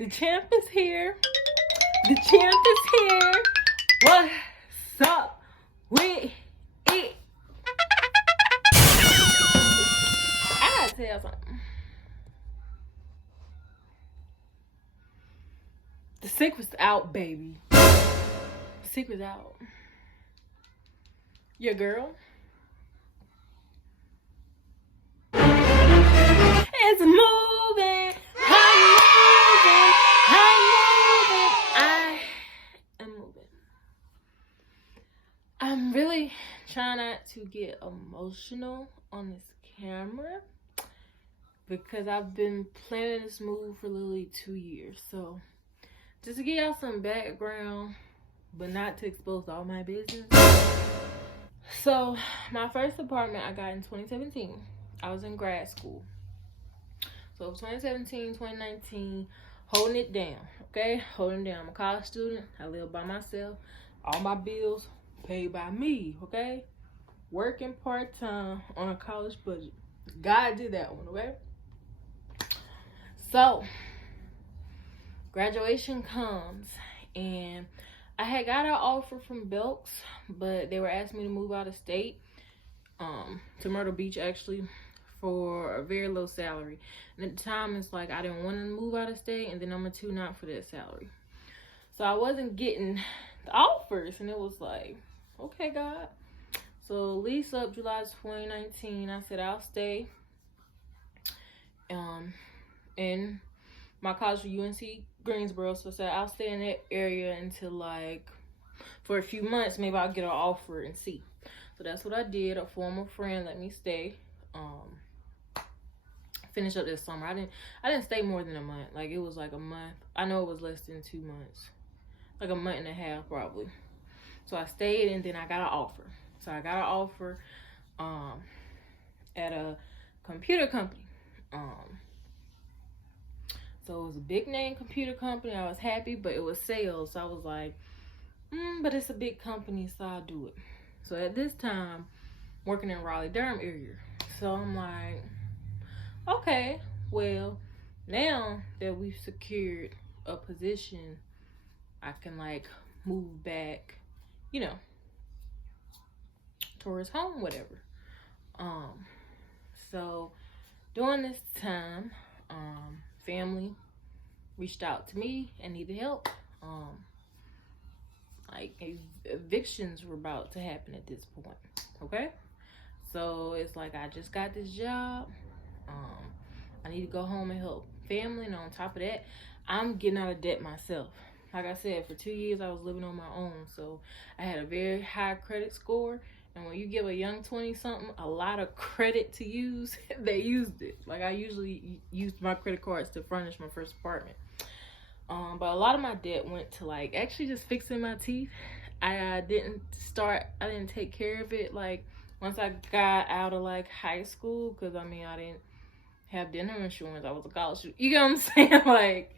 The champ is here. The champ is here. What's up with it? I gotta tell y'all something. The secret's out, baby. The secret's out. Your girl is moving. I'm really trying not to get emotional on this camera because I've been planning this move for literally 2 years. So just to give y'all some background, but not to expose all my business. So my first apartment I got in 2017. I was in grad school. So 2017, 2019, holding it down, okay? Holding it down. I'm a college student. I live by myself. All my bills paid by me, okay? Working part-time on a college budget. God did that one, okay? So, graduation comes, and I had got an offer from Belks, but they were asking me to move out of state, to Myrtle Beach, actually, for a very low salary. And at the time, it's like I didn't want to move out of state, and then number two, not for that salary. So I wasn't getting the offers, and it was like, okay, God. So lease up July 2019. I said I'll stay in my college for UNC Greensboro. So I said I'll stay in that area until like for a few months. Maybe I'll get an offer and see. So that's what I did. A former friend let me stay. Finish up this summer. I didn't stay more than a month. Like it was like a month. I know it was less than 2 months. Like a month and a half probably. So I stayed, and then I got an offer. So I got an offer at a computer company. So it was a big name computer company. I was happy, but it was sales. So I was like, but it's a big company, so I'll do it. So at this time, working in Raleigh-Durham area. So I'm like, okay, well, now that we've secured a position, I can like move back, you know, towards home, whatever. So during this time, family reached out to me and needed help. Like evictions were about to happen at this point, okay? So it's like I just got this job. I need to go home and help family, and on top of that, I'm getting out of debt myself. Like I said, for 2 years, I was living on my own. So I had a very high credit score. And when you give a young 20-something a lot of credit to use, they used it. Like I usually used my credit cards to furnish my first apartment. But a lot of my debt went to like actually just fixing my teeth. I didn't take care of it like once I got out of like high school. Because I mean, I didn't have dental insurance. I was a college student. You get what I'm saying? Like,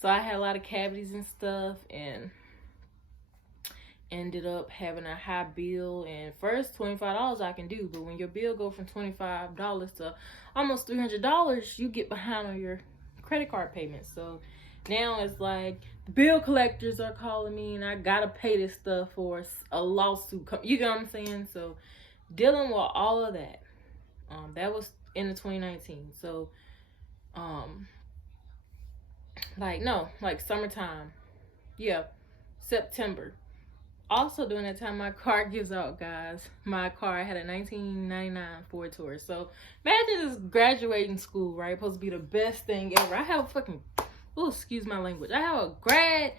so I had a lot of cavities and stuff, and ended up having a high bill. And first $25 I can do, but when your bill go from $25 to almost $300, you get behind on your credit card payments. So now it's like the bill collectors are calling me, and I gotta pay this stuff for a lawsuit. You get what I'm saying? So dealing with all of that, that was in the 2019. So like summertime, yeah, September. Also during that time, my car gives out, guys. My car, I had a 1999 Ford Taurus. So imagine this graduating school, right? Supposed to be the best thing ever. I have a fucking, excuse my language. I have a grad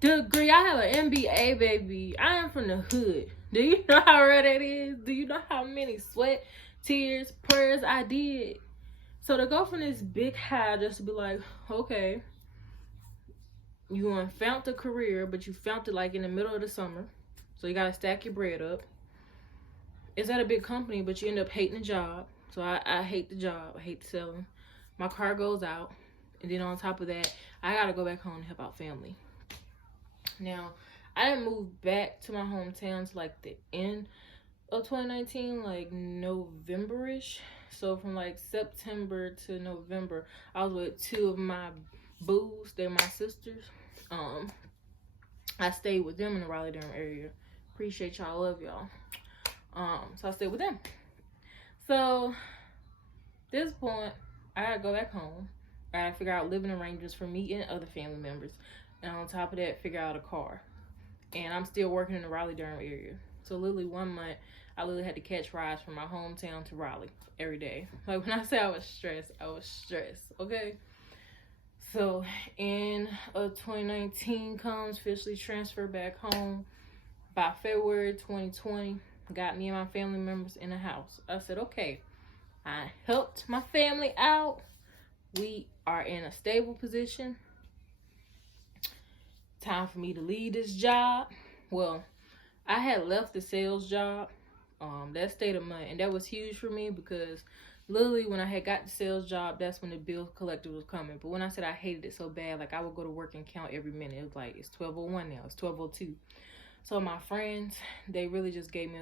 degree. I have an MBA, baby. I am from the hood. Do you know how rare that is? Do you know how many sweat, tears, prayers I did? So to go from this big high just to be like, okay, you found a career, but you found it like in the middle of the summer. So you got to stack your bread up. It's at a big company, but you end up hating the job. So I hate the job. I hate selling. My car goes out. And then on top of that, I got to go back home and help out family. Now, I didn't move back to my hometown to like the end of 2019, like November-ish. So from like September to November, I was with two of my Boo's, they're my sisters. I stayed with them in the Raleigh-Durham area. Appreciate y'all, love y'all. So I stayed with them. So this point, I gotta go back home. I gotta figure out living arrangements for me and other family members. And on top of that, figure out a car. And I'm still working in the Raleigh-Durham area. So literally 1 month, I literally had to catch rides from my hometown to Raleigh every day. Like when I say I was stressed, okay? So in 2019 comes, officially transfer back home. By February 2020, got me and my family members in a house. I said, okay, I helped my family out. We are in a stable position. Time for me to leave this job. Well, I had left the sales job. That stayed a month, and that was huge for me because literally when I had got the sales job, that's when the bill collector was coming. But when I said I hated it so bad, like I would go to work and count every minute. It was like, it's 12:01 now, it's 12:02. So my friends, they really just gave me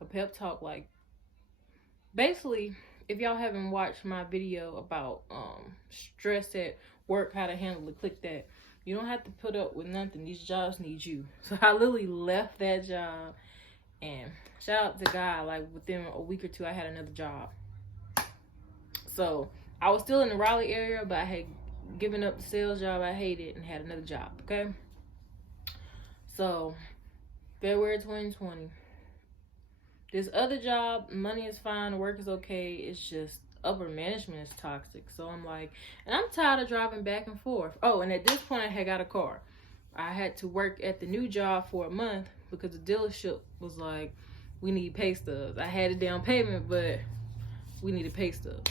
a pep talk. Like, basically, if y'all haven't watched my video about stress at work, how to handle it, click that. You don't have to put up with nothing. These jobs need you. So I literally left that job, and shout out to God, like within a week or two, I had another job. So I was still in the Raleigh area, but I had given up the sales job I hated and had another job, okay? So February 2020, this other job, money is fine, work is okay, it's just upper management is toxic. So I'm like, and I'm tired of driving back and forth. Oh, and at this point I had got a car. I had to work at the new job for a month because the dealership was like, we need pay stubs. I had a down payment, but we needed pay stubs.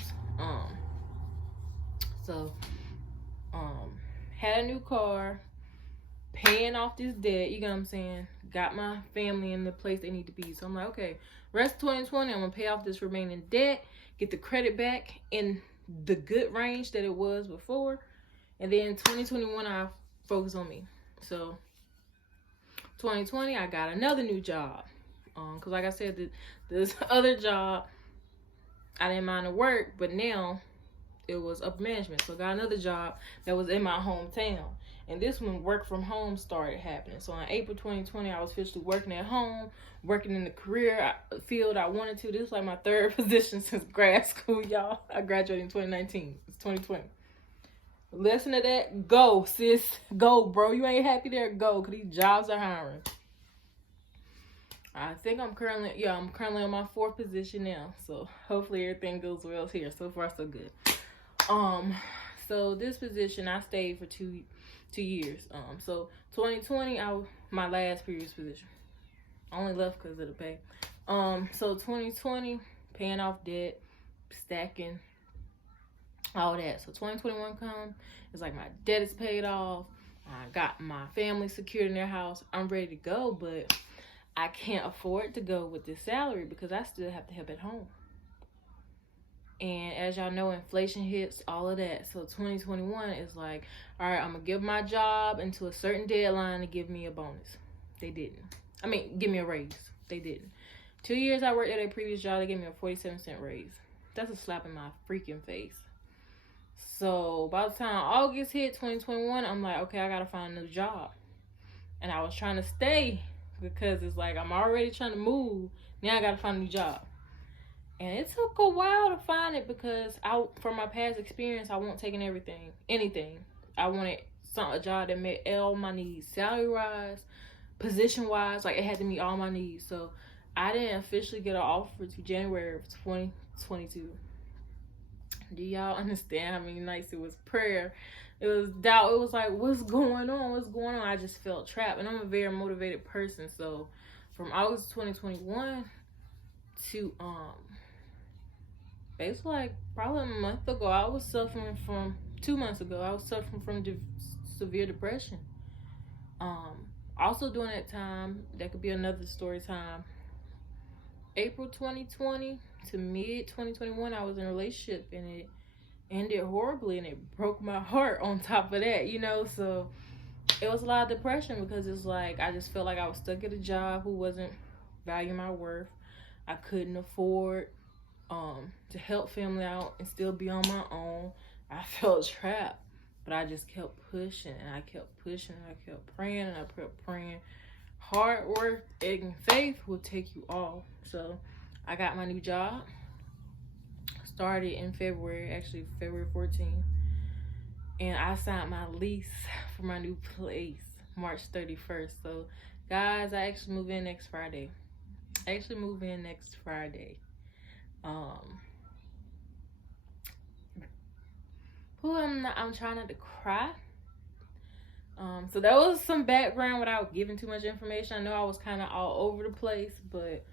Had a new car, paying off this debt, you know what I'm saying? Got my family in the place they need to be. So I'm like, okay, rest of 2020, I'm gonna pay off this remaining debt, get the credit back in the good range that it was before. And then 2021, I focus on me. So 2020, I got another new job. Cause like I said, this other job, I didn't mind the work, but now it was upper management. So I got another job that was in my hometown. And this one, work from home started happening. So in April 2020, I was officially working at home, working in the career field I wanted to. This is like my third position since grad school, y'all. I graduated in 2019. It's 2020. Listen to that. Go, sis. Go, bro. You ain't happy there? Go, because these jobs are hiring. I think I'm currently on my fourth position now. So hopefully everything goes well here. So far, so good. So this position, I stayed for two years. So 2020, my last previous position. I only left because of the pay. So 2020, paying off debt, stacking, all that. So 2021 come, it's like my debt is paid off. I got my family secured in their house. I'm ready to go, but I can't afford to go with this salary because I still have to help at home. And as y'all know, inflation hits, all of that. So 2021 is like, all right, I'm going to give my job until a certain deadline to give me a bonus. They didn't. I mean, give me a raise. They didn't. 2 years I worked at a previous job, they gave me a 47-cent raise. That's a slap in my freaking face. So by the time August hit 2021, I'm like, okay, I got to find a new job. And I was trying to stay because it's like, I'm already trying to move. Now I got to find a new job. And it took a while to find it because from my past experience, I wasn't taking anything. I wanted a job that met all my needs, salary-wise, position-wise, like it had to meet all my needs. So I didn't officially get an offer to January of 2022. Do y'all understand how many nights it was prayer? It was doubt. It was like, what's going on? What's going on? I just felt trapped. And I'm a very motivated person. So from August 2021 to basically like probably a month ago, I was suffering from 2 months ago, I was suffering from severe depression. Also during that time, that could be another story time, April 2020 to mid 2021, I was in a relationship and it ended horribly and it broke my heart on top of that, so it was a lot of depression because it's like I just felt like I was stuck at a job who wasn't valuing my worth. I couldn't afford to help family out and still be on my own. I felt trapped. But I just kept pushing, and I kept pushing, and I kept praying, and I kept praying. Hard work and faith will take you all. So I got my new job. Started in February, actually February 14th. And I signed my lease for my new place March 31st. So guys, I actually move in next Friday. I'm trying not to cry. So that was some background without giving too much information. I know I was kind of all over the place, but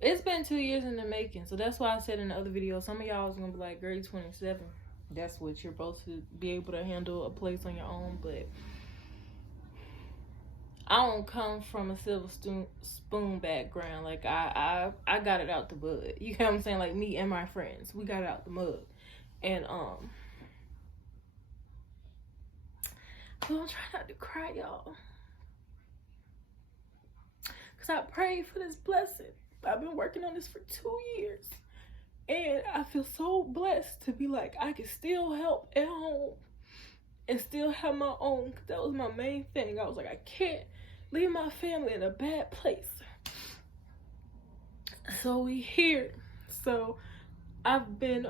it's been 2 years in the making. So that's why I said in the other video, some of y'all was gonna be like, girl, you're 27. That's what you're supposed to be able to handle a place on your own. But I don't come from a silver spoon background. Like I got it out the bud. You know what I'm saying? Like me and my friends, we got it out the mud. And I'm trying not to cry, y'all, cause I prayed for this blessing. I've been working on this for 2 years, and I feel so blessed to be like, I can still help at home and still have my own. Cause that was my main thing. I was like, I can't leave my family in a bad place. So we here. So I've been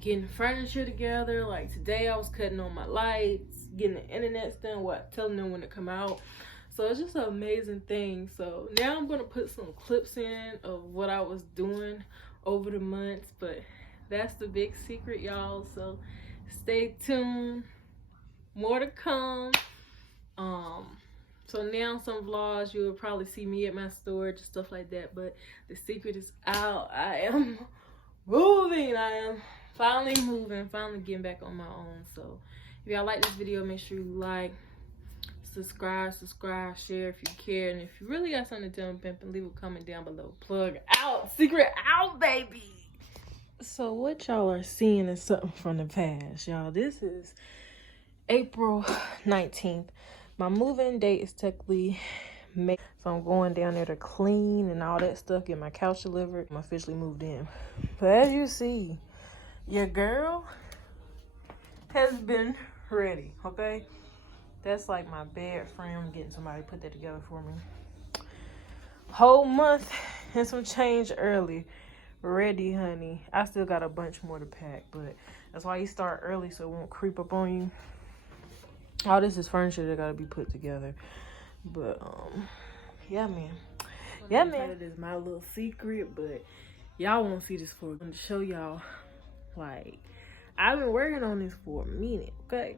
getting furniture together. Like today I was cutting on my lights, getting the internet done, telling them when to come out. So it's just an amazing thing. So now I'm gonna put some clips in of what I was doing over the months, but that's the big secret, y'all. So stay tuned, more to come. So now some vlogs, you will probably see me at my storage and stuff like that, but the secret is out. I am moving. I am finally moving, finally getting back on my own. So if y'all like this video, make sure you like, subscribe, share if you care, and if you really got something to tell me, pimpin', leave a comment down below. Plug out, secret out, baby. So what y'all are seeing is something from the past, y'all. This is April 19th. My move-in date is technically May, so I'm going down there to clean and all that stuff, get my couch delivered. I'm officially moved in. But as you see, your girl has been ready, okay? That's like my bed frame. I'm getting somebody to put that together for me. Whole month and some change early. Ready, honey. I still got a bunch more to pack, but that's why you start early so it won't creep up on you. All this is furniture that gotta be put together. But yeah, man. That is my little secret, but y'all won't see this for. I'm gonna show y'all, like, I've been working on this for a minute, okay?